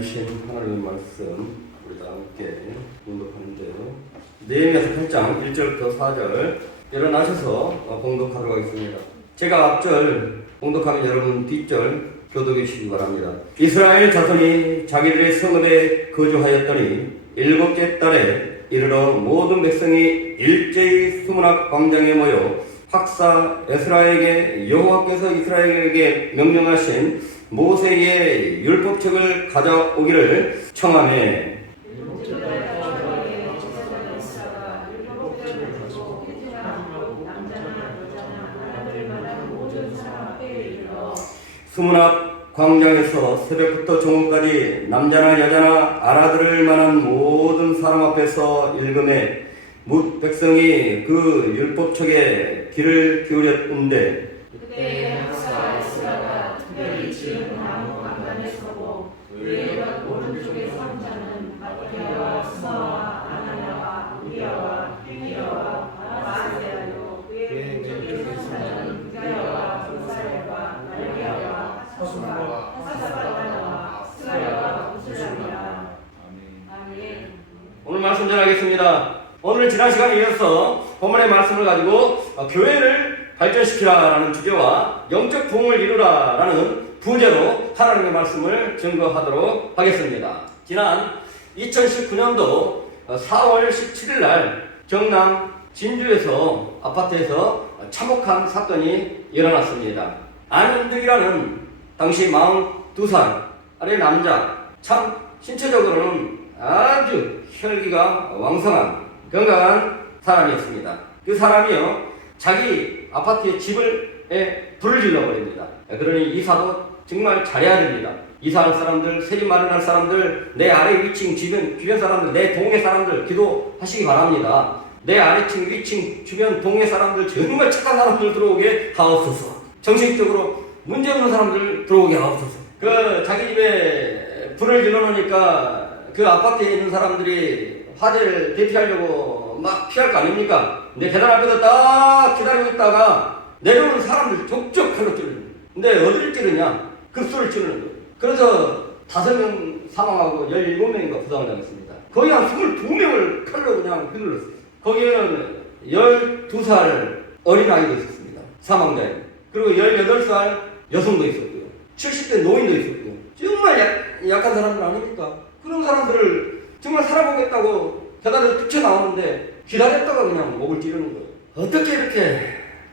주신 하나님의 말씀 우리가 함께 공독하는데요. 느헤미야서 8장 1절부터 4절 일어나셔서 공독하도록 하겠습니다. 제가 앞절 공독하면 여러분 뒷절 교독해 주시기 바랍니다. 이스라엘 자손이 자기들의 성읍에 거주하였더니 7째 달에 이르러 모든 백성이 일제히 수문학 광장에 모여 학사 에스라에게 여호와께서 이스라엘에게 명령하신 모세의 율법책을 가져오기를 청하매 수문학 광장에서 새벽부터 종업까지 남자나 여자나 알아들을 만한 모든 사람 앞에서 읽음에 뭇 백성이 그 율법책에 귀를 기울였는데 그때 학사 에스라가 특별히 지은 나무 간간에 서고 그의 옆 오른쪽에 선 자는 마띠아와 스마와 아나야와 우리야와 행이야와 마아세야요 그의 왼쪽에 선 자는 부자야와 부사야와 날리야와 사수가 사사바다나와 스가야와 우슬람이라. 아멘. 오늘 말씀 전하겠습니다. 오늘 지난 시간에 이어서 본문의 말씀을 가지고 교회를 발전시키라라는 주제와 영적 부흥을 이루라라는 부제로 하나님의 말씀을 증거하도록 하겠습니다. 지난 2019년도 4월 17일 날 경남 진주에서 아파트에서 참혹한 사건이 일어났습니다. 안윤득이라는 당시 42살 아래 남자, 참 신체적으로는 아주 혈기가 왕성한 건강한 사람이었습니다. 그 사람이요 자기 아파트의 집에 불을 질러버립니다. 그러니 이사도 정말 잘해야 됩니다. 이사할 사람들, 새집 마련할 사람들, 내 아래 위층 주변 사람들, 내 동네 사람들 기도하시기 바랍니다. 내 아래층 위층 주변 동네 사람들 정말 착한 사람들 들어오게 하옵소서. 정신적으로 문제없는 사람들 들어오게 하옵소서. 그 자기 집에 불을 질러놓으니까 그 아파트에 있는 사람들이 화재를 대피하려고 막 피할 거 아닙니까? 근데 계단 앞에서 딱 기다리고 있다가 내려오는 사람들 족족 칼로 찌르는. 근데 어디를 찌르냐? 급소를 찌르는 거예요. 그래서 5명 사망하고 17명인가 부상을 당했습니다. 거의 한 22명을 칼로 그냥 휘둘렀어요. 거기에는 12살 어린아이도 있었습니다. 사망자에. 그리고 18살 여성도 있었고요. 70대 노인도 있었고요. 정말 약한 사람들 아닙니까? 그런 사람들을 정말 살아보겠다고 계단에서 뛰쳐나오는데 기다렸다가 그냥 목을 찌르는 거예요. 어떻게 이렇게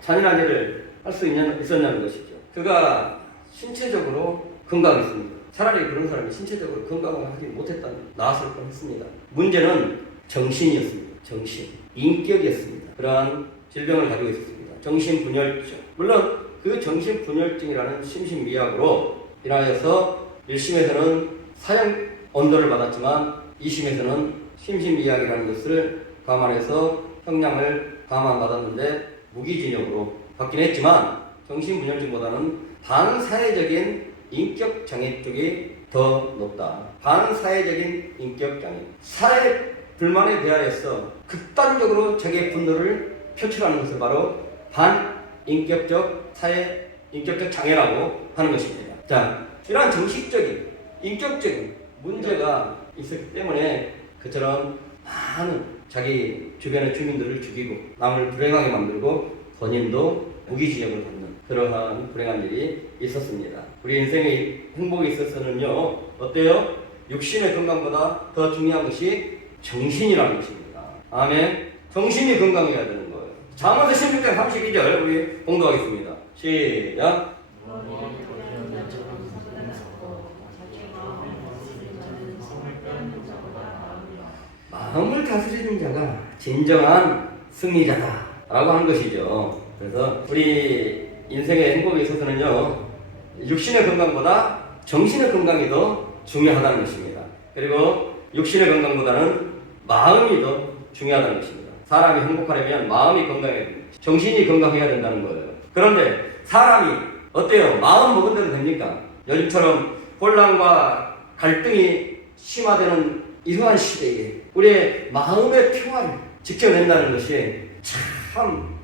잔인한 일을 할 수 있었냐는 것이죠. 그가 신체적으로 건강했습니다. 차라리 그런 사람이 신체적으로 건강을 하지 못했다면 나았을 뻔했습니다. 문제는 정신이었습니다. 정신, 인격이었습니다. 그러한 질병을 가지고 있었습니다. 정신분열증. 물론 그 정신분열증이라는 심신미약으로 인하여서 1심에서는 사형 언도를 받았지만 2심에서는 심신미약이라는 것을 감안해서 형량을 감안받았는데 무기징역으로 받긴 했지만 정신분열증보다는 반사회적인 인격장애 쪽이 더 높다. 반사회적인 인격장애. 사회 불만에 대하여서 극단적으로 자기의 분노를 표출하는 것을 바로 반인격적 사회 인격적 장애라고 하는 것입니다. 자, 이러한 정신적인 인격적인 문제가 있었기 때문에 그처럼 많은 자기 주변의 주민들을 죽이고 남을 불행하게 만들고 본인도 무기징역을 받는 그러한 불행한 일이 있었습니다. 우리 인생의 행복에 있어서는요 어때요? 육신의 건강보다 더 중요한 것이 정신이라는 것입니다. 아멘. 정신이 건강해야 되는 거예요. 잠언서 16장 32절 우리 공부하겠습니다. 시작. 마음을 다스리는 자가 진정한 승리자다 라고 하는 것이죠. 그래서 우리 인생의 행복에 있어서는요 육신의 건강보다 정신의 건강이 더 중요하다는 것입니다. 그리고 육신의 건강보다는 마음이 더 중요하다는 것입니다. 사람이 행복하려면 마음이 건강해야 됩니다. 정신이 건강해야 된다는 거예요. 그런데 사람이 어때요? 마음 먹은 대로 됩니까? 요즘처럼 혼란과 갈등이 심화되는 이러한 시대에 우리의 마음의 평화를 지켜낸다는 것이 참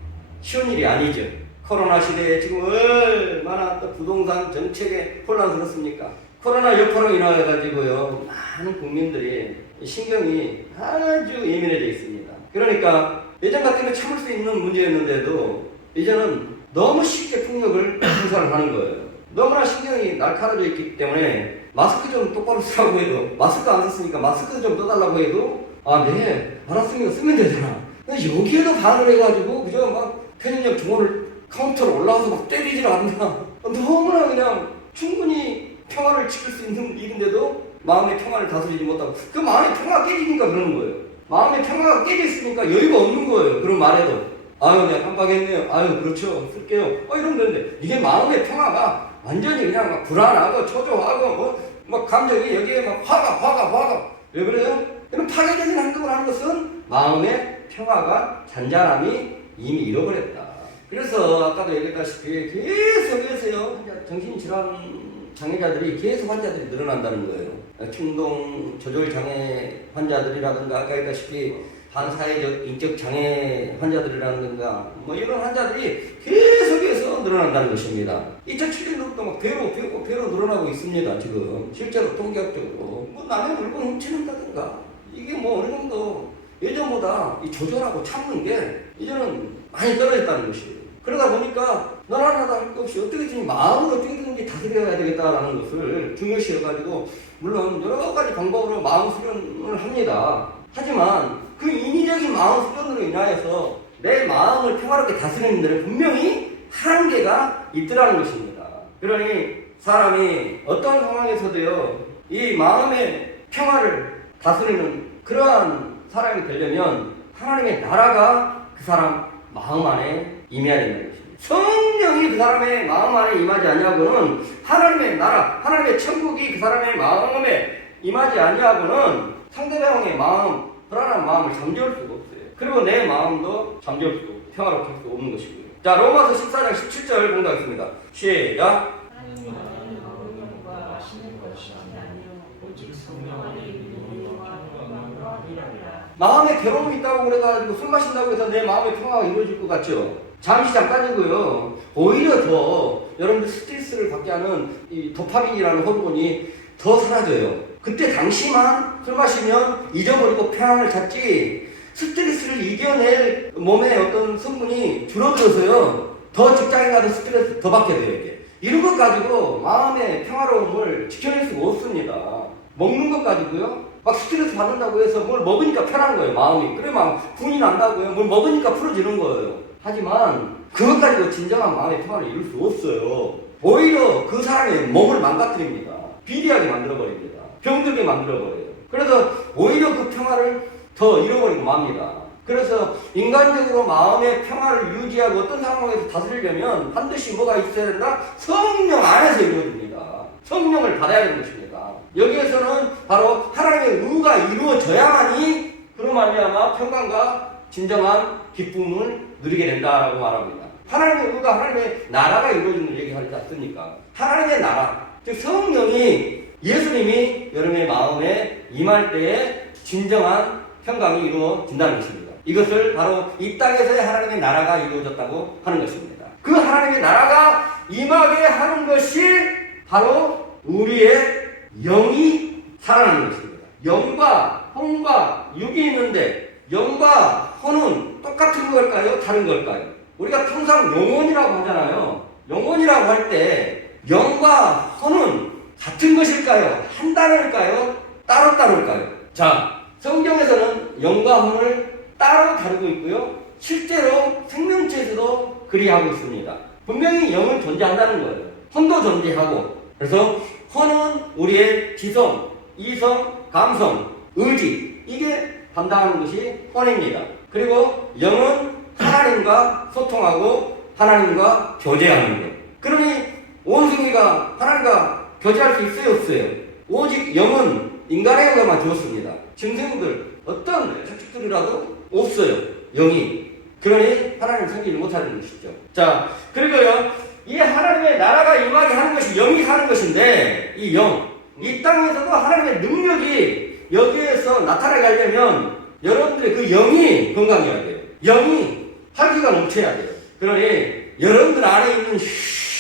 쉬운 일이 아니죠. 코로나 시대에 지금 얼마나 또 부동산 정책에 혼란스럽습니까? 코로나 여파로 인하여가지고요, 많은 국민들이 신경이 아주 예민해져 있습니다. 그러니까 예전 같으면 참을 수 있는 문제였는데도 이제는 너무 쉽게 폭력을 행사를 하는 거예요. 너무나 신경이 날카로워져 있기 때문에 마스크 좀 똑바로 쓰라고 해도, 마스크 안 썼으니까 마스크 좀 떠달라고 해도, 아, 네, 알았으니까 쓰면 되잖아. 근데 여기에도 반을 해가지고 그저 막 편의점 주문을 카운터로 올라와서 막 때리질 않나. 너무나 그냥 충분히 평화를 지킬 수 있는 일인데도 마음의 평화를 다스리지 못하고, 그 마음의 평화가 깨지니까 그러는 거예요. 마음의 평화가 깨져 있으니까 여유가 없는 거예요. 그런 말에도. 아유, 내가 깜빡했네요. 아유, 그렇죠. 쓸게요. 이러면 되는데, 이게 마음의 평화가 완전히 그냥 막 불안하고 초조하고 막 감정이 여기에 막 화가 왜 그래요? 이런 파괴적인 행동을 하는 것은 마음의 평화가 잔잔함이 이미 잃어버렸다. 그래서 아까도 얘기했다시피 계속해서요, 정신질환 장애자들이 계속 환자들이 늘어난다는 거예요. 충동 조절 장애 환자들이라든가 아까 얘기했다시피 반사회적 인격 장애 환자들이라든가 뭐 이런 환자들이 계속해서 늘어난다는 것입니다. 2007년부터 막 배로 늘어나고 있습니다. 지금 실제로 통계학적으로 뭐 남의 물건 훔치는다든가 이게 뭐 어느 정도 예전보다 이 조절하고 참는 게 이제는 많이 떨어졌다는 것이에요. 그러다 보니까 너나나도 할 것 없이 어떻게든 마음을 어떻게든지 다스려야 되겠다라는 것을 중요시해가지고 물론 여러 가지 방법으로 마음 수련을 합니다. 하지만 그 인위적인 마음 수련으로 인하여서 내 마음을 평화롭게 다스리는 데는 분명히 한계가 있더라는 것입니다. 그러니 사람이 어떤 상황에서도요, 이 마음의 평화를 다스리는 그러한 사람이 되려면 하나님의 나라가 그 사람 마음 안에 임해야 된다는 것입니다. 성령이 그 사람의 마음 안에 임하지 아니하고는 하나님의 나라, 하나님의 천국이 그 사람의 마음에 임하지 아니하고는 상대방의 마음, 불안한 마음을 잠재울 수가 없어요. 그리고 내 마음도 잠재울 수, 평화롭게 할 수 없는 것이고요. 자, 로마서 14장 17절 공부하겠습니다. 시작. 하나님은 의롭과 하시는 것이 아니요 오직 성령 안에 있는 의와 평강과 희락이라. 마음에 괴로움이 있다고 그래가지고 술 마신다고 해서 내 마음의 평화가 이루어질 것 같죠? 잠시 잠깐이고요. 오히려 더 여러분들 스트레스를 받게 하는 이 도파민이라는 호르몬이 더 사라져요. 그때 당시만 술 마시면 잊어버리고 평안을 찾지, 스트레스를 이겨낼 몸의 어떤 성분이 줄어들어서요, 더 직장에 가서 스트레스 더 받게 돼요. 이게. 이런 것 가지고 마음의 평화로움을 지켜낼 수가 없습니다. 먹는 것 가지고요, 막 스트레스 받는다고 해서 뭘 먹으니까 편한 거예요, 마음이. 그래 막 분이 난다고요. 뭘 먹으니까 풀어지는 거예요. 하지만 그것 가지고 진정한 마음의 평화를 이룰 수 없어요. 오히려 그 사람의 몸을 망가뜨립니다. 비리하게 만들어버립니다. 병들게 만들어버려요. 그래서 오히려 그 평화를 더 잃어버리고 맙니다. 그래서 인간적으로 마음의 평화를 유지하고 어떤 상황에서 다스리려면 반드시 뭐가 있어야 된다? 성령 안에서 이루어집니다. 성령을 받아야 되는 것입니다. 여기에서는 바로 하나님의 의가 이루어져야만이 그로 말미암아 평강과 진정한 기쁨을 누리게 된다라고 말합니다. 하나님의 의가, 하나님의 나라가 이루어지는 얘기하지 않습니까? 하나님의 나라, 즉 성령이, 예수님이 여러분의 마음에 임할 때에 진정한 평강이 이루어진다는 것입니다. 이것을 바로 이 땅에서의 하나님의 나라가 이루어졌다고 하는 것입니다. 그 하나님의 나라가 임하게 하는 것이 바로 우리의 영이 살아나는 것입니다. 영과 혼과 육이 있는데 영과 혼은 똑같은 걸까요? 다른 걸까요? 우리가 통상 영혼이라고 하잖아요. 영혼이라고 할 때 영과 혼은 같은 것일까요? 한 단어일까요? 따로따로일까요? 자, 성경에서는 영과 혼을 따로 다루고 있고요. 실제로 생명체에서도 그리하고 있습니다. 분명히 영은 존재한다는 거예요. 혼도 존재하고. 그래서 혼은 우리의 지성, 이성, 감성, 의지, 이게 담당하는 것이 혼입니다. 그리고 영은 하나님과 소통하고 하나님과 교제하는 것. 그러니 원숭이가 하나님과 교제할 수 있어요, 없어요? 오직 영은 인간의 영에만 주었습니다. 짐승들 어떤 자식들이라도 없어요, 영이. 그러니 하나님 섬기지 못하는 것이죠. 자, 그리고요, 이 하나님의 나라가 임하게 하는 것이 영이 사는 것인데, 이 영, 이 땅에서도 하나님의 능력이 여기에서 나타나게 하려면 여러분들의 그 영이 건강해야 돼요. 영이 활기가 넘쳐야 돼요. 그러니 여러분들 안에 있는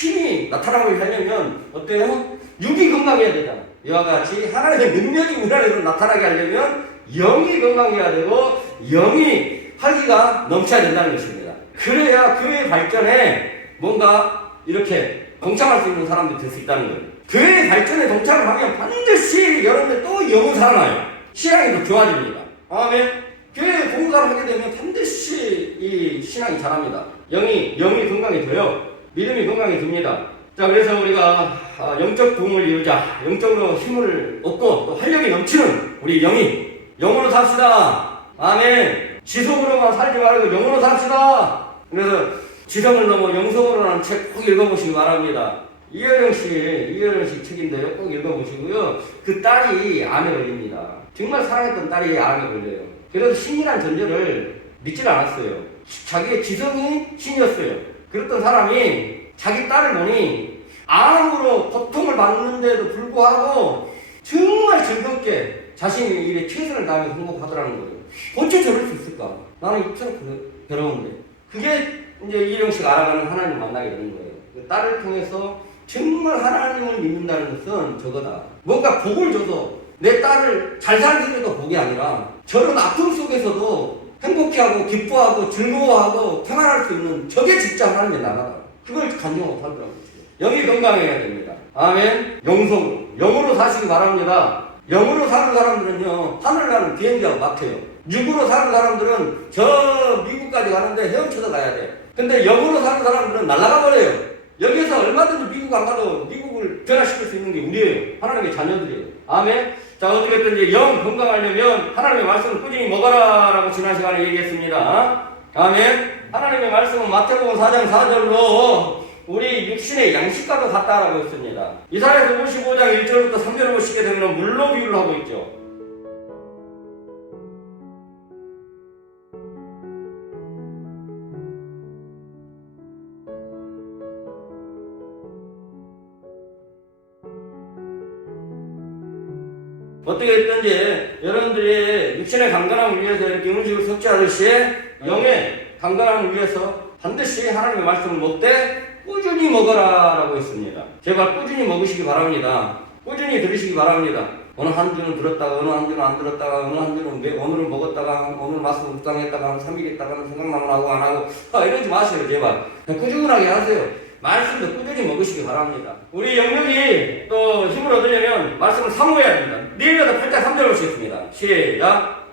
힘이 나타나고 하려면 어때요? 육이 건강해야 되잖아. 이와 같이 하나님의 능력이 우리 안에서 나타나게 하려면 영이 건강해야 되고 영이 활기가 넘쳐야 된다는 것입니다. 그래야 교회 발전에 뭔가 이렇게 동참할 수 있는 사람들이 될 수 있다는 거예요. 교회 발전에 동참을 하면 반드시 여러분들 또 영은 살아나요. 신앙이 더 좋아집니다. 아멘. 교회에 공부를 하게 되면 반드시 이 신앙이 자랍니다. 영이 건강해져요. 믿음이 건강해집니다. 자, 그래서 우리가 영적 부흥을 이루자, 영적으로 힘을 얻고 또 활력이 넘치는 우리 영으로 삽시다. 아멘. 지성으로만 살지 말고 영으로 삽시다. 그래서 지성을 넘어 영성으로라는 책 꼭 읽어보시기 바랍니다. 이혜령 씨 책인데요. 꼭 읽어보시고요. 그 딸이 암에 걸립니다. 정말 사랑했던 딸이 암에 걸려요. 그래서 신이란 존재를 믿질 않았어요. 자기의 지성이 신이었어요. 그랬던 사람이 자기 딸을 보니 암으로 고통을 받는데도 불구하고 정말 즐겁게 자신이 일에 최선을 다하면서 행복하더라는 거예요. 어째 저럴 수 있을까? 나는 이처럼 괴로운데. 그게 이제 이혜령 씨가 알아가는 하나님을 만나게 되는 거예요. 그 딸을 통해서 정말 하나님을 믿는다는 것은 저거다. 뭔가 복을 줘서 내 딸을 잘 살게 해도 복이 아니라 저런 아픔 속에서도 행복해하고 기뻐하고 즐거워하고 평안할 수 있는 저게 진짜 하나님의 나라다. 그걸 간증하고 살더라고요. 영이 건강해야 됩니다. 아멘. 영으로 사시기 바랍니다. 영으로 사는 사람들은요, 하늘 가는 비행기하고 막혀요. 육으로 사는 사람들은 저 미국까지 가는데 헤엄쳐서 가야 돼. 근데 영으로 사는 사람들은 날아가 버려요. 여기서 얼마든지 미국 안 가도 미국을 변화시킬 수 있는 게 우리예요. 하나님의 자녀들이에요. 아멘. 자, 어떻게든 영 건강하려면 하나님의 말씀을 꾸준히 먹어라 라고 지난 시간에 얘기했습니다. 아멘. 하나님의 말씀은 마태복음 4장 4절로 우리 육신의 양식과도 같다라고 했습니다. 이사야서 55장 1절부터 3절을 보시게 되면 물로 비유를 하고 있죠. 어떻게 됐든지 여러분들이 육신의 강건함을 위해서 이렇게 음식을 섭취하듯이 영의 강건함을 위해서 반드시 하나님의 말씀을 먹되 꾸준히 먹어라 라고 했습니다. 제발 꾸준히 먹으시기 바랍니다. 꾸준히 들으시기 바랍니다. 어느 한 주는 들었다가 어느 한 주는 안 들었다가 어느 한 주는 오늘을 먹었다가 오늘 말씀 묵상했다가 3일 있다가는 생각나면 하고 안 하고 이러지 마세요. 제발 꾸준하게 하세요. 말씀도 꾸준히 먹으시기 바랍니다. 우리 영역이 또 힘을 얻으려면 말씀을 사모해야 됩니다. 니에미야 8장 3절 보시겠습니다. 시작.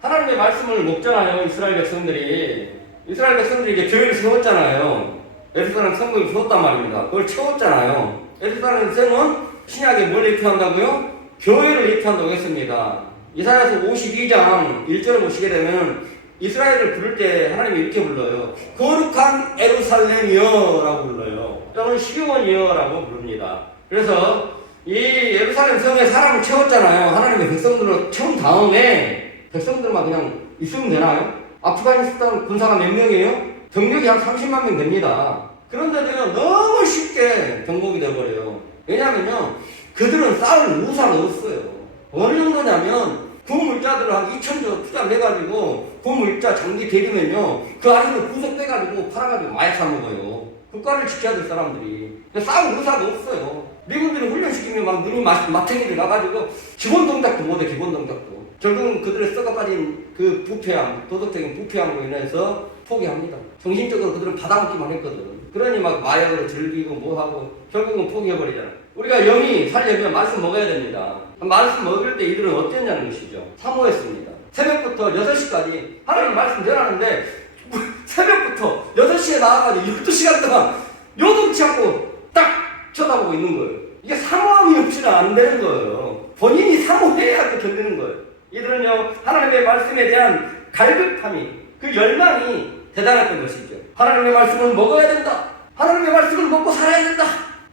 하나님의 말씀을 먹잖아요. 이스라엘 백성들이 이제 교회를 세웠잖아요. 에베소는 성경을 세웠단 말입니다. 그걸 채웠잖아요. 에베소는 성은 신약에 뭘 예표한다고요? 교회를 예표한다고 했습니다. 이사야서 52장 1절을 보시게 되면 이스라엘을 부를 때 하나님이 이렇게 불러요. 거룩한 예루살렘이여 라고 불러요. 또는 시온이여 라고 부릅니다. 그래서 이 예루살렘 성에 사람을 채웠잖아요. 하나님의 백성들을 채운 다음에 백성들만 그냥 있으면 되나요? 아프가니스탄 군사가 몇 명이에요? 병력이 한 30만 명 됩니다. 그런데도요, 너무 쉽게 정복이 돼버려요. 왜냐면요, 그들은 싸울 우사가 없어요. 어느 정도냐면, 구물자들을 한 2,000조 투자를 해가지고, 구물자 장비 데리면요, 그 안에는 구석 빼가지고, 팔아가지고 마약 사먹어요. 국가를 지켜야 될 사람들이. 싸울 의사가 없어요. 미국인을 훈련시키면 막 눈이 마탱이를 가가지고, 기본 동작도 못해, 기본 동작도. 결국은 그들의 썩어빠진 그 부패함, 도덕적인 부패함으로 인해서 포기합니다. 정신적으로 그들은 받아먹기만 했거든. 그러니 막 마약으로 즐기고 뭐하고 결국은 포기해버리잖아. 우리가 영이 살려면 말씀 먹어야 됩니다. 말씀 먹을 때 이들은 어땠냐는 것이죠. 사모했습니다. 새벽부터 6시까지 하나님 말씀 전하는데 새벽부터 6시에 나와가지고 12시간 동안 요동치 않고 딱 쳐다보고 있는 거예요. 이게 사모함이 없이는 안 되는 거예요. 본인이 사모해야 견디는 거예요. 이들은요, 하나님의 말씀에 대한 갈급함이, 그 열망이 대단했던 것이죠. 하나님의 말씀을 먹어야 된다. 하나님의 말씀을 먹고 살아야 된다.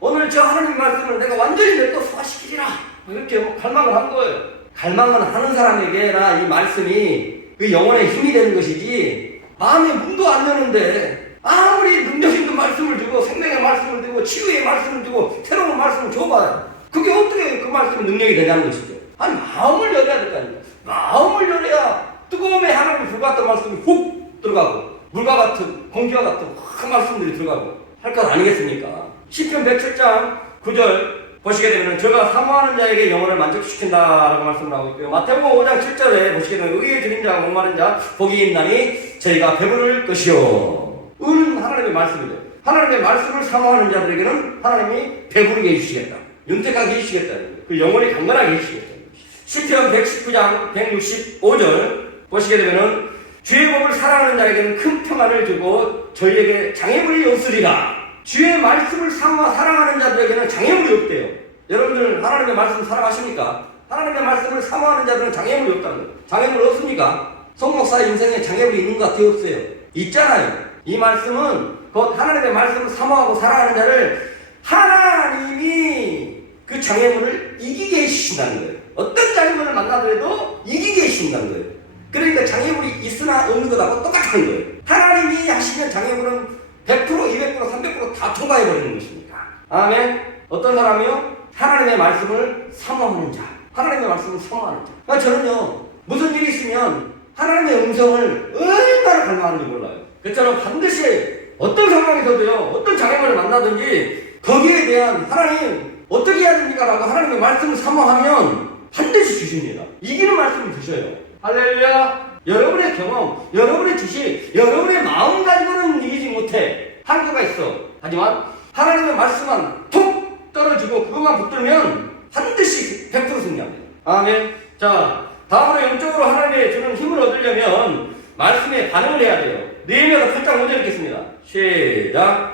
오늘 저 하나님의 말씀을 내가 완전히 내 것 소화시키리라. 이렇게 갈망을 한 거예요. 갈망을 하는 사람에게나 이 말씀이 그 영혼의 힘이 되는 것이지, 마음에 문도 안 여는데, 아무리 능력 있는 말씀을 주고, 생명의 말씀을 주고, 치유의 말씀을 주고, 새로운 말씀을 줘봐요. 그게 어떻게 그 말씀이 능력이 되냐는 것이죠. 아니, 마음을 열어야 될 거 아닙니까? 마음을 열어야 뜨거움에 하나님이 불같은 말씀이 훅 들어가고 물과 같은 공기와 같은 큰 말씀들이 들어가고 할 것 아니겠습니까? 시편 107장 9절 보시게 되면 저가 사모하는 자에게 영혼을 만족시킨다라고 말씀을 하고 있고요. 마태복음 5장 7절에 보시게 되면 의에 드린 자가 목마른 자 복이 있나니 저희가 배부를 것이요. 은 하나님의 말씀이죠. 하나님의 말씀을 사모하는 자들에게는 하나님이 배부르게 해주시겠다. 윤택하게 해주시겠다. 그 영혼이 강건하게 해주시겠다. 시편 119장 165절 보시게 되면은 주의 법을 사랑하는 자에게는 큰 평안을 주고 저희에게 장애물이 없으리라. 주의 말씀을 사랑하는 자들에게는 장애물이 없대요. 여러분들 하나님의 말씀을 사랑하십니까? 하나님의 말씀을 사모하는 자들은 장애물이 없다는 거예요. 장애물 없습니까? 송목사의 인생에 장애물이 있는 것 같아요? 없어요? 있잖아요. 이 말씀은 곧 하나님의 말씀을 사모하고 사랑하는 자를 하나님이 그 장애물을 이기게 해주신다는 거예요. 어떤 장애물을 만나더라도 이기게 해주신다는 거예요. 그러니까 장애물이 있으나 없는 것하고 똑같은 거예요. 하나님이 하시면 장애물은 100%, 200%, 300% 다 통과해버리는 것입니까? 아멘. 어떤 사람이요? 하나님의 말씀을 사모하는 자. 하나님의 말씀을 사모하는 자. 저는요, 무슨 일이 있으면 하나님의 음성을 얼마나 갈망하는지 몰라요. 그처럼 반드시 어떤 상황에서도요, 어떤 장애물을 만나든지 거기에 대한 하나님 어떻게 해야 됩니까? 라고 하나님의 말씀을 사모하면 반드시 주십니다. 이기는 말씀을 주셔요. 할렐루야. 여러분의 경험, 여러분의 지식, 여러분의 마음 가지고는 이기지 못해. 한계가 있어. 하지만 하나님의 말씀만 톡 떨어지고 그것만 붙들면 반드시 100% 승리합니다. 아멘. 자, 다음으로 영적으로 하나님의 주는 힘을 얻으려면 말씀에 반응을 해야 돼요. 느헤미야 8장 5절 읽겠습니다. 시작.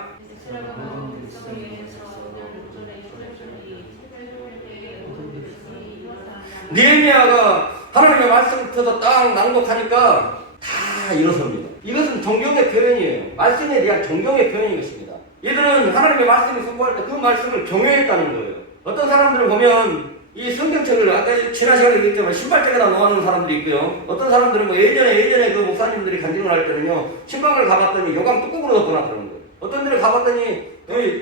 느헤미야가 하나님의 말씀부터 딱 낭독하니까 다 일어섭니다. 이것은 존경의 표현이에요. 말씀에 대한 존경의 표현인 것입니다. 이들은 하나님의 말씀을 선포할 때 그 말씀을 경외했다는 거예요. 어떤 사람들을 보면 이 성경책을 아까 지난 시간에 얘기했지만 신발장에다 놓아놓은 사람들이 있고요. 어떤 사람들은 뭐 예전에 그 목사님들이 간증을 할 때는요, 신방을 가봤더니 요강 뚜껑으로 덮어놨다는 거예요. 어떤 데를 가봤더니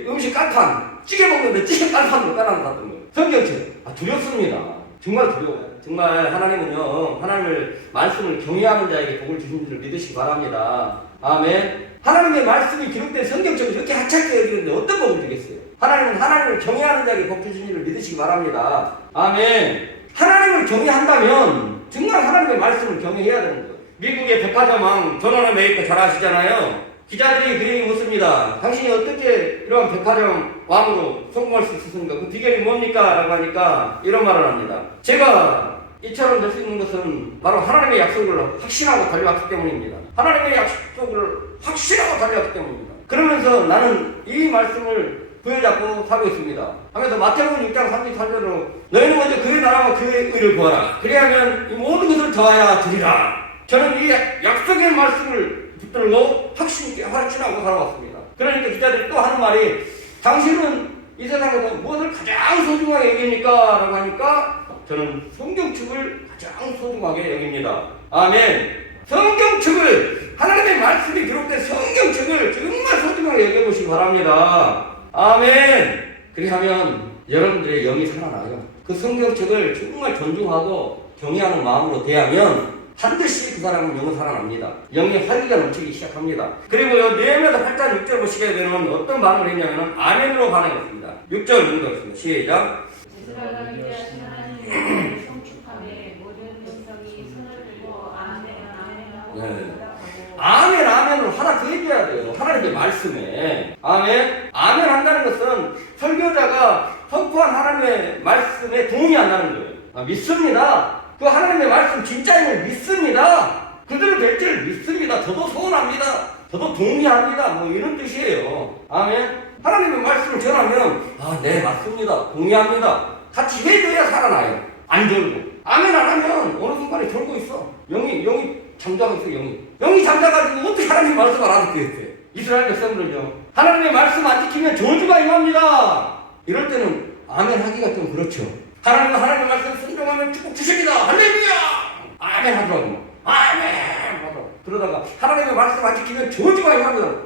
음식 깔판, 찌개 먹는데 찌개 깔판으로 깔아놨다는 거예요. 성경책. 두렵습니다. 정말 두려워요. 정말 하나님은요, 하나님을 말씀을 경외하는 자에게 복을 주신 줄을 믿으시기 바랍니다. 아멘. 하나님의 말씀이 기록된 성경책을 이렇게 하찮게 여기는데 어떤 복을 주겠어요? 하나님은 하나님을 경외하는 자에게 복 주신 줄을 믿으시기 바랍니다. 아멘. 하나님을 경외한다면 정말 하나님의 말씀을 경외해야 되는 거예요. 미국의 백화점왕 조너너 메이커 잘 아시잖아요. 기자들이 그림이 묻습니다. 당신이 어떻게 이런 백화점 왕으로 성공할 수 있었습니까? 그 비결이 뭡니까? 라고 하니까 이런 말을 합니다. 제가 이처럼 될 수 있는 것은 바로 하나님의 약속을 확신하고 달려왔기 때문입니다. 하나님의 약속을 확신하고 달려왔기 때문입니다. 그러면서 나는 이 말씀을 부여잡고 살고 있습니다. 하면서 마태복음 6장 33절로 너희는 먼저 그의 나라와 그의 의를 구하라. 그리하면 이 모든 것을 더하여 주리라. 저는 이 약속의 말씀을 붙들고 확신하고 살아왔습니다. 그러니까 기자들이 또 하는 말이 당신은 이 세상에서 무엇을 가장 소중하게 여깁니까? 라고 하니까 저는 성경책을 가장 소중하게 여깁니다. 아멘. 성경책을, 하나님의 말씀이 기록된 성경책을 정말 소중하게 여겨보시기 바랍니다. 아멘. 그리하면 여러분들의 영이 살아나요. 그 성경책을 정말 존중하고 경외하는 마음으로 대하면 반드시 그 사람은 영은 살아납니다. 영의 활기가 넘치기 시작합니다. 그리고요, 느헤미야 8장 6절 보시게 되면 어떤 반응을 했냐면 아멘으로 반응했습니다. 6절 읽어보겠습니다. 시작. 아멘, 아멘을 하나 더 해줘야 돼요. 하나님의 말씀에. 아멘. 아멘 한다는 것은 설교자가 선포한 하나님의 말씀에 도움이 안 나는 거예요. 믿습니다. 그 하나님의 말씀 진짜임을 믿습니다. 그대로 될 줄 믿습니다. 저도 소원합니다. 저도 동의합니다. 뭐 이런 뜻이에요. 아멘. 하나님의 말씀을 전하면 네 맞습니다. 동의합니다. 같이 해줘야 살아나요. 안 졸고. 아멘 안 하면 어느 순간에 졸고 있어. 영이 잠자고 있어. 영이 잠자가지고 어떻게 하나님의 말씀을 알아듣겠어요? 이스라엘 백성들은요, 하나님의 말씀 안 지키면 저주가 임합니다. 이럴 때는 아멘 하기가 좀 그렇죠. 하나님의 말씀 순종하면 축복 주십니다. 할렐루야! 아멘 하더라고. 아멘! 하고 그러다가 하나님의 말씀 안 지키면 저주가 임하거든.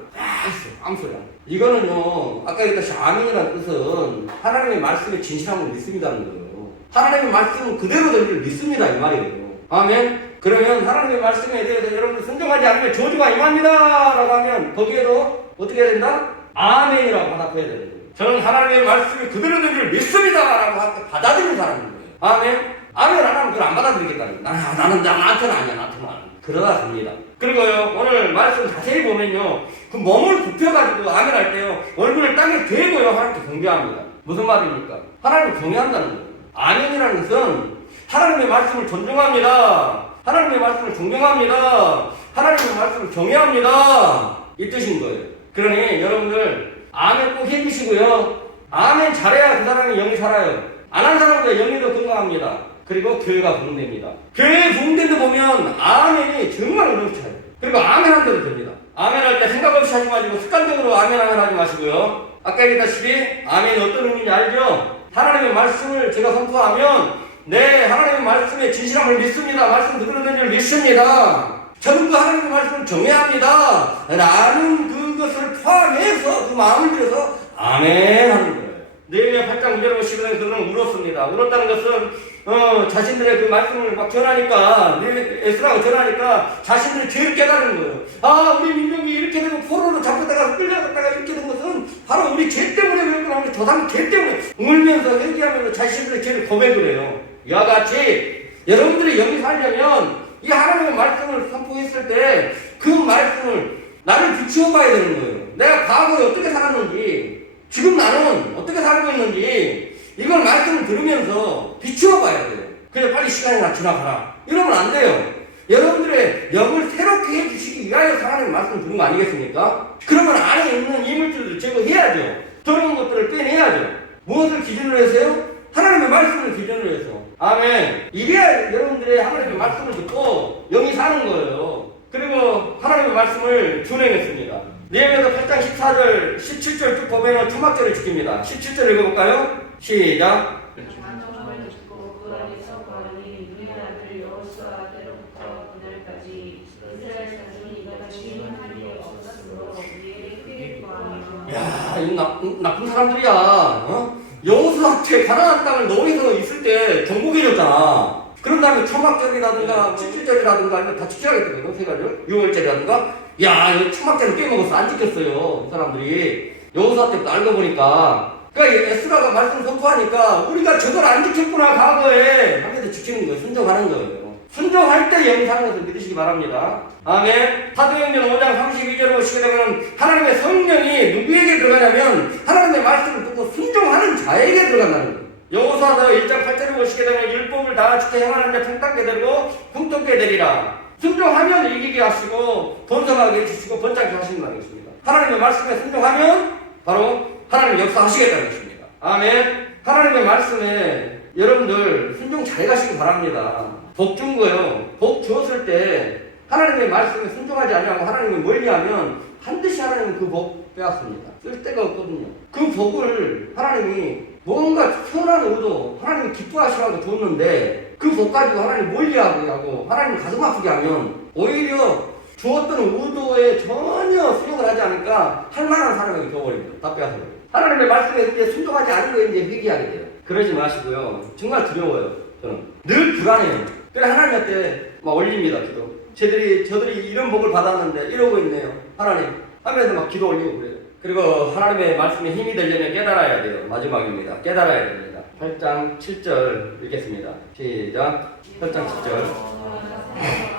아무 소리 안 해. 이거는요, 아까 얘기했듯이 아멘이라는 뜻은 하나님의 말씀에 진실함을 믿습니다는 거예요. 하나님의 말씀은 그대로 된 줄 믿습니다, 이 말이에요. 아멘? 그러면 하나님의 말씀에 대해서 여러분들 순종하지 않으면 저주가 임합니다! 라고 하면 거기에도 어떻게 해야 된다? 아멘이라고 받아들여야 되는 거예요. 저는 하나님의 말씀이 그대로 된 줄 믿습니다! 라고 받아들이는 사람인 거예요. 아멘? 아멘 안 하면 그걸 안 받아들이겠다는 거예요. 나한테는 아니야, 나한테는 아니야. 그러다 갑니다. 그리고요, 오늘 말씀 자세히 보면요, 그 몸을 굽혀가지고 아멘 할 때요, 얼굴을 땅에 대고요, 하나님께 경배합니다. 무슨 말입니까? 하나님을 경외한다는 거예요. 아멘이라는 것은 하나님의 말씀을 존중합니다. 하나님의 말씀을 존경합니다. 하나님의 말씀을 경외합니다. 이 뜻인 거예요. 그러니 여러분들 아멘 꼭 해주시고요. 아멘 잘해야 그 사람이 영이 살아요. 안 한 사람보다 영이 더 건강합니다. 그리고 교회가 부흥됩니다. 교회 부흥된 데 보면 아멘이 정말 어렵지 않아요. 그리고 아멘 한 대로 됩니다. 아멘 할 때 생각 없이 하지 마시고 습관적으로 아멘 하지 마시고요. 아까 얘기했다시피 아멘이 어떤 의미인지 알죠? 하나님의 말씀을 제가 선포하면 네, 하나님의 말씀에 진실함을 믿습니다. 말씀 그대로 된 줄 믿습니다. 저는 그 하나님의 말씀을 정해합니다. 라는 그것을 포함해서 그 마음을 들여서 아멘 하는 거예요. 느헤미야 8장 9절에 보시면 그들은 울었습니다. 울었다는 것은 자신들의 그 말씀을 막 전하니까 에스라가 전하니까 자신들이 죄를 깨달은 거예요. 아, 우리 민족이 이렇게 되고 포로로 잡혔다가 끌려갔다가 이렇게 된 것은 바로 우리 죄 때문에 그랬구나. 우리 조상 죄 때문에 울면서 회개하면서 자신들의 죄를 고백을 해요. 이와 같이 여러분들이 영이 살려면 이 하나님의 말씀을 선포했을 때 그 말씀을 나를 비추어 봐야 되는 거예요. 내가 과거에 어떻게 살았는지, 지금 나는 어떻게 살고 있는지 이걸 말씀을 들으면서 비추어 봐야 돼요. 그래 빨리 시간이 지나가라 이러면 안 돼요. 여러분들의 영을 새롭게 해주시기 위하여서 하나님의 말씀을 들은 거 아니겠습니까? 그러면 안에 있는 이물질을 제거해야죠. 더러운 것들을 빼내야죠. 무엇을 기준으로 해서요? 하나님의 말씀을 기준으로 해서. 아멘. 이래야 여러분들의 하나님의 말씀을 듣고 영이 사는 거예요. 그리고 하나님의 말씀을 준행했습니다. 느헤미야 8장 14절, 17절 쭉 보면 초막절을 지킵니다. 17절 읽어볼까요? 시작. 반정을 듣고 그 안에서 거하니 눈의 아들 여호수아 때로부터 그날까지 이스라엘 자손이 이같이 한 일이 없었으므로 이에 크게 구하며. 야, 이 나쁜 사람들이야. 여호수아한테 가나안 땅을 노예서 있을 때 정복해줬잖아. 그런 다음에 초막절이라든가 17절이라든가 아니면 다 지켜야겠거든요. 세 가지요. 6월절이라든가. 야, 이 초막절을 빼먹어서 안 지켰어요. 이 사람들이. 여호수아 때부터 알고 보니까. 그러니까 에스라가 말씀 선포하니까 우리가 저걸 안 지켰구나 과거에 하면서 지키는 거예요. 순종하는 거예요. 순종할 때 영이 사는 것을 믿으시기 바랍니다. 아멘. 사도행전 5장 32절을 보시게 되면 하나님의 성령이 누구에게 들어가냐면 하나님의 말씀을 듣고 순종하는 자에게 들어간다는 거예요. 여호수아서 1장 8절을 보시게 되면 율법을 다 지켜 행하는 자 평탄게 되고 풍족게 되리라. 순종하면 이기게 하시고 번성하게 해주시고 번창케 하신다는 것입니다. 하나님의 말씀에 순종하면 바로 하나님 역사하시겠다는 것입니다. 아멘. 하나님의 말씀에 여러분들 순종 잘 가시기 바랍니다. 복 준 거요. 복 주었을 때 하나님의 말씀에 순종하지 않냐고 하나님을 멀리하면 반드시 하나님은 그 복 빼앗습니다. 쓸 데가 없거든요. 그 복을 하나님이 뭔가 선한 의도, 하나님이 기뻐하시라고 줬는데 그 복 가지고 하나님 멀리하게 하고 하나님 가슴 아프게 하면 오히려 주었던 의도에 전혀 수용을 하지 않으니까 할 만한 사람에게 줘버립니다. 다 빼앗아버려요. 하나님의 말씀에 이제 순종하지 않은 거에 이제 회개하게 돼요. 그러지 마시고요. 정말 두려워요. 저는 늘 불안해요. 그래 하나님한테 막 올립니다. 기도. 저들이 이런 복을 받았는데 이러고 있네요. 하나님 하면서 막 기도 올리고 그래요. 그리고 하나님의 말씀에 힘이 되려면 깨달아야 돼요. 마지막입니다. 깨달아야 됩니다. 8장 7절 읽겠습니다. 시작. 8장 7절.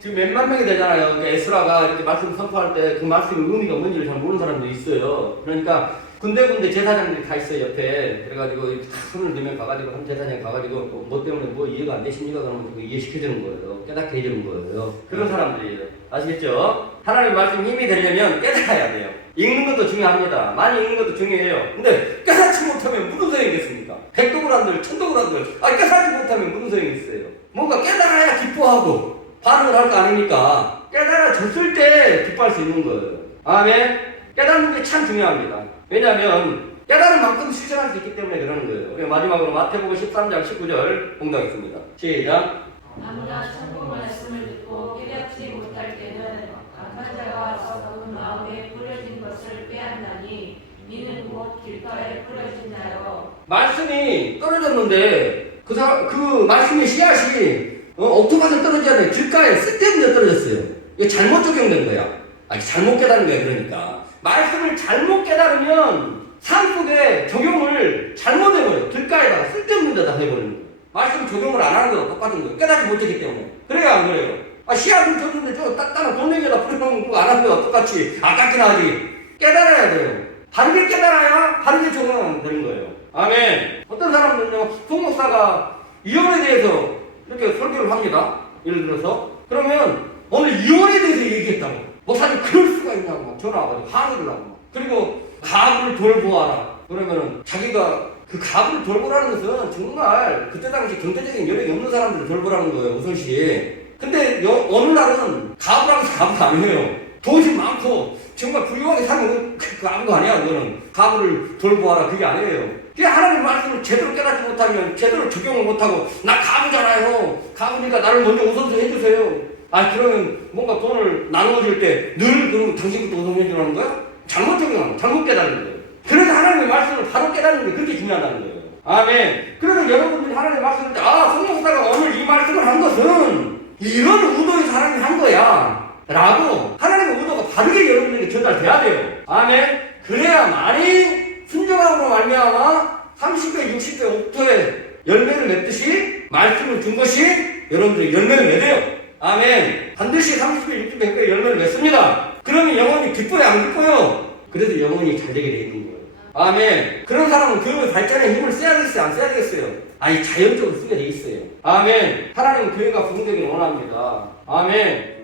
지금 몇만 명이 되잖아요. 그러니까 에스라가 이렇게 말씀 선포할 때 그 말씀의 의미가 뭔지를 잘 모르는 사람들이 있어요. 그러니까 군데군데 제사장들이 다 있어요, 옆에. 그래가지고 이렇게 다 손을 들면 가가지고 한 제사장 가가지고 뭐 때문에 뭐 이해가 안 되십니까? 그러면 그거 이해시켜주는 거예요. 깨닫게 해주는 거예요. 그런 사람들이에요. 아시겠죠? 하나님의 말씀 힘이 되려면 깨달아야 돼요. 읽는 것도 중요합니다. 많이 읽는 것도 중요해요. 근데 깨닫지 못하면 무슨 소용이 있겠습니까? 백독을 한들, 천독을 한들, 깨닫지 못하면 무슨 소용이 있어요? 뭔가 깨달아야 기뻐하고 반응을 할 거 아닙니까? 깨달아졌을 때 기뻐할 수 있는 거예요. 아멘. 깨닫는 게 참 중요합니다. 왜냐하면 깨달은 만큼 실천할 수 있기 때문에 그러는 거예요. 마지막으로 마태복음 13장 19절 공부하겠습니다. 시작. 아무나 천국 말씀을 듣고 깨닫지 못할 때는 악한 자가 와서 그 마음에 뿌려진 것을 빼앗나니 이는 곧 길가에 뿌려진 자요. 말씀이 떨어졌는데 그 말씀의 씨앗이 옥토바에 떨어지지 않아요. 길가에 쓸데없는 데 떨어졌어요. 이게 잘못 적용된 거야. 아니 잘못 깨달은 거야. 그러니까 말씀을 잘못 깨달으면 삶 속에 적용을 잘못해버려요. 길가에다가 쓸데없는 데다 해버리는 거예요. 말씀 적용을 안 하는 거랑 똑같은 거예요. 깨닫지 못했기 때문에. 그래요 안 그래요? 씨앗을 줬는데 저 딱딱한 돈내기에다 뿌려놓은 거 안 하는 거랑 똑같이 아깝긴 하지. 깨달아야 돼요. 바르게 깨달아야 바르게 적용하면 되는 거예요. 아멘. 어떤 사람들은요, 송 목사가 이혼에 대해서 이렇게 설교를 합니다. 예를 들어서. 그러면 오늘 이혼에 대해서 얘기했다고. 목사님 그럴 수가 있냐고 전화 와가지고 항의를 하고. 그리고 가부를 돌보아라. 그러면은 자기가 그 가부를 돌보라는 것은 정말 그때 당시 경제적인 여력이 없는 사람들을 돌보라는 거예요, 우선시. 근데 어느 날은 가부라는 가부가 아니에요. 돈이 많고 정말 부유하게 살면 그 아무거 아니야. 그거는 가부를 돌보아라 그게 아니에요. 그게 하나님 말씀을 제대로 깨닫지 못하면 제대로 적용을 못하고 나 가부잖아요. 가부니까 나를 먼저 우선시 해주세요. 아 그러면 뭔가 돈을 나누어줄 때 늘 그러면 당신부터 우선해 주라는 거야? 잘못 적용하는 거야. 잘못 깨닫는 거예요. 그래서 하나님의 말씀을 바로 깨닫는 게 그렇게 중요하다는 거예요. 아멘. 그래서 여러분들이 하나님의 말씀을 때 성목사가 오늘 이 말씀을 한 것은 이런 의도에서 하나님이 한 거야 라고 하나님의 의도가 바르게 여러분들에게 전달돼야 돼요. 아멘. 그래야만이 순종함으로 말미암아 30배, 60배, 옥토에 열매를 맺듯이 말씀을 준 것이 여러분들이 열매를 맺어요. 아멘. 반드시 30배, 60배, 100배 열매를 맺습니다. 그러면 영혼이 기뻐요, 안 기뻐요? 그래서 영혼이 잘 되게 돼 있는 거예요. 아멘. 그런 사람은 그 발전에 힘을 써야 되겠어요, 안 써야 되겠어요? 아니 자연적으로 쓰게 돼 있어요. 아멘. 하나님은 교회가 부흥되기를 원합니다. 아멘.